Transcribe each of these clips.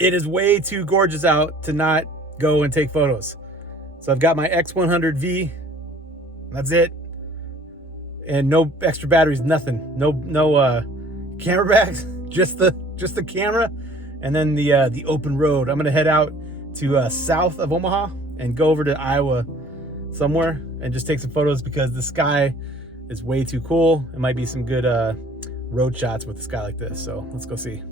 it is way too gorgeous out to not go and take photos. So I've got my X100V. That's it. And no extra batteries, nothing. No camera bags, just the camera, and then the open road. I'm gonna head out to south of Omaha and go over to Iowa somewhere and just take some photos because the sky is way too cool. It might be some good road shots with the sky like this. So let's go see.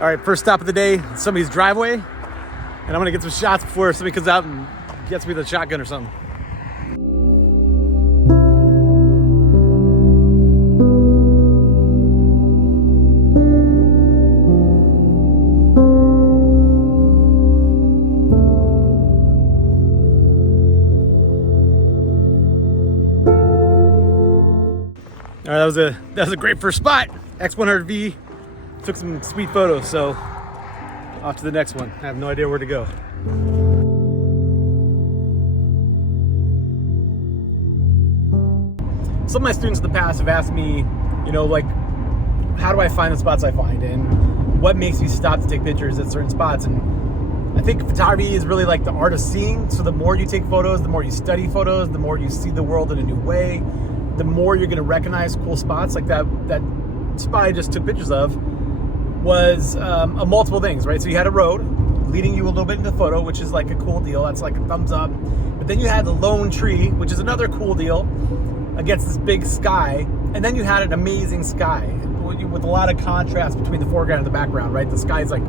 All right, first stop of the day, somebody's driveway, and I'm gonna get some shots before somebody comes out and gets me the shotgun or something. All right, that was a great first spot. X100V. Took some sweet photos, so off to the next one. I have no idea where to go. Some of my students in the past have asked me, you know, like, how do I find the spots I find and what makes me stop to take pictures at certain spots? And I think photography is really like the art of seeing. So the more you take photos, the more you study photos, the more you see the world in a new way, the more you're gonna recognize cool spots. Like that spot I just took pictures of was multiple things, right? So you had a road leading you a little bit into the photo, which is like a cool deal. That's like a thumbs up. But then you had the lone tree, which is another cool deal, against this big sky. And then you had an amazing sky with a lot of contrast between the foreground and the background, right? The sky is like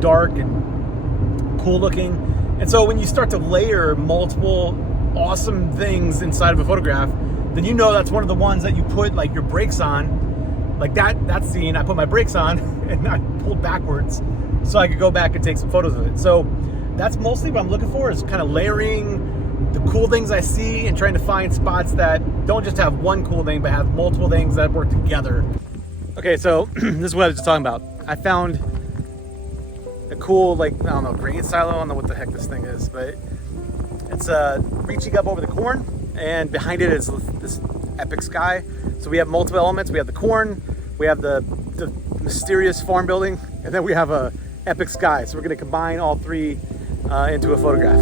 dark and cool looking. And so when you start to layer multiple awesome things inside of a photograph, then you know that's one of the ones that you put like your brakes on. Like that scene, I put my brakes on and I pulled backwards so I could go back and take some photos of it. So that's mostly what I'm looking for, is kind of layering the cool things I see and trying to find spots that don't just have one cool thing, but have multiple things that work together. Okay, so this is what I was just talking about. I found a cool, like, I don't know, grain silo. I don't know what the heck this thing is, but it's reaching up over the corn, and behind it is this epic sky. So we have multiple elements. We have the corn, we have the mysterious farm building, and then we have a epic sky. So we're gonna combine all three into a photograph.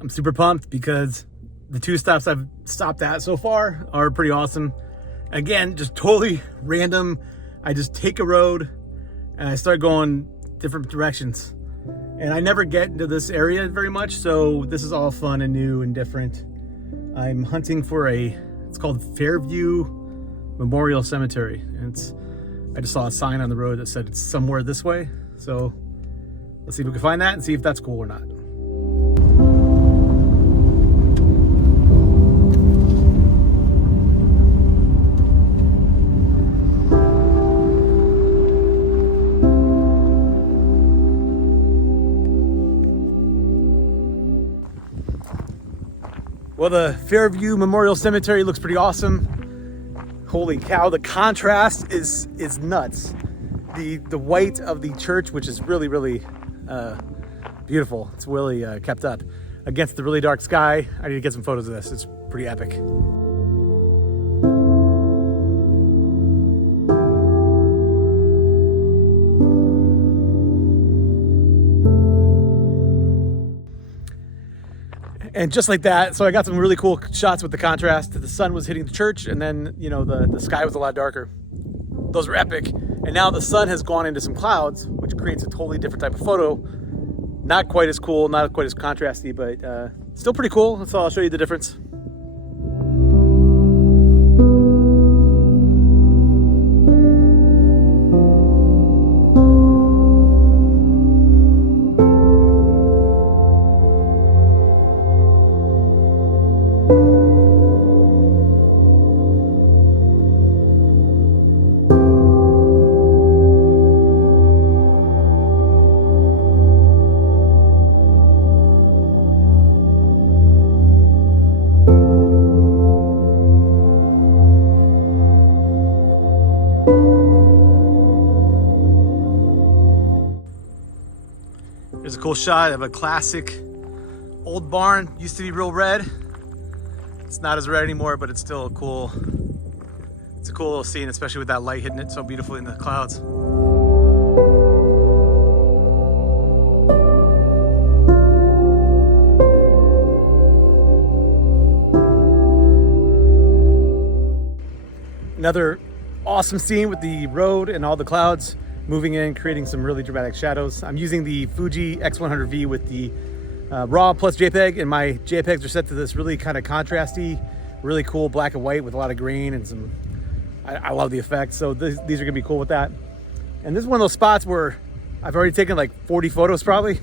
I'm super pumped because the two stops I've stopped at so far are pretty awesome. Again, just totally random. I just take a road and I start going different directions. And I never get into this area very much, so this is all fun and new and different. I'm hunting for it's called Fairview Memorial Cemetery. And I just saw a sign on the road that said it's somewhere this way. So let's see if we can find that and see if that's cool or not. Well, the Fairview Memorial Cemetery looks pretty awesome. Holy cow, the contrast is nuts. The white of the church, which is really, really beautiful. It's really kept up against the really dark sky. I need to get some photos of this. It's pretty epic. And just like that, so I got some really cool shots with the contrast. The sun was hitting the church, and then, you know, the sky was a lot darker. Those were epic. And now the sun has gone into some clouds, which creates a totally different type of photo. Not quite as cool, not quite as contrasty, but still pretty cool. So I'll show you the difference. cool shot of a classic old barn. Used to be real red. It's not as red anymore, but it's still cool. It's a cool little scene, especially with that light hitting it so beautifully in the clouds. Another awesome scene with the road and all the clouds moving in, creating some really dramatic shadows. I'm using the Fuji X100V with the RAW plus JPEG, and my JPEGs are set to this really kind of contrasty, really cool black and white with a lot of green and some, I love the effects. So these are gonna be cool with that. And this is one of those spots where I've already taken like 40 photos probably,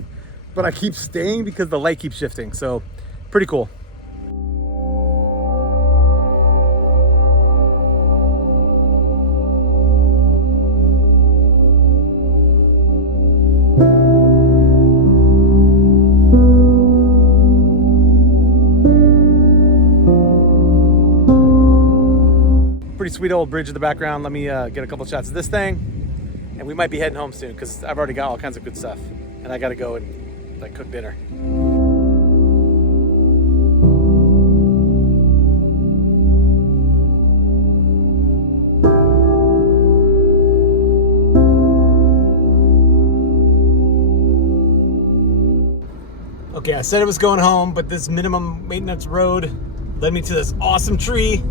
but I keep staying because the light keeps shifting. So pretty cool. Pretty sweet old bridge in the background. Let me get a couple shots of this thing, and we might be heading home soon because I've already got all kinds of good stuff, and I got to go and like cook dinner. Okay, I said I was going home, but this minimum maintenance road led me to this awesome tree.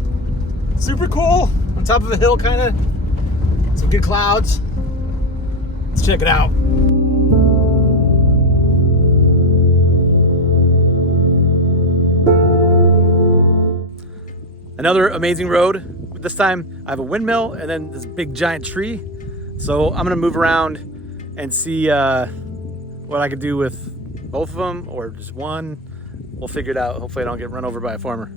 Super cool, on top of a hill kind of. Some good clouds. Let's check it out. Another amazing road. This time I have a windmill and then this big giant tree. So I'm gonna move around and see what I could do with both of them or just one. We'll figure it out. Hopefully I don't get run over by a farmer.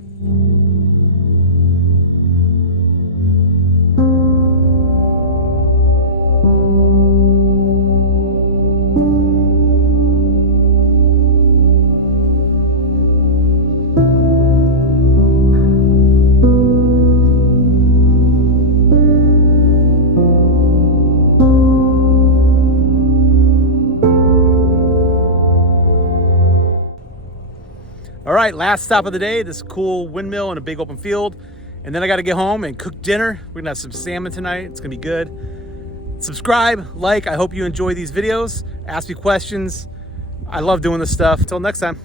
All right, last stop of the day, this cool windmill in a big open field. And then I gotta get home and cook dinner. We're gonna have some salmon tonight. It's gonna be good. Subscribe, like, I hope you enjoy these videos. Ask me questions. I love doing this stuff. Until next time.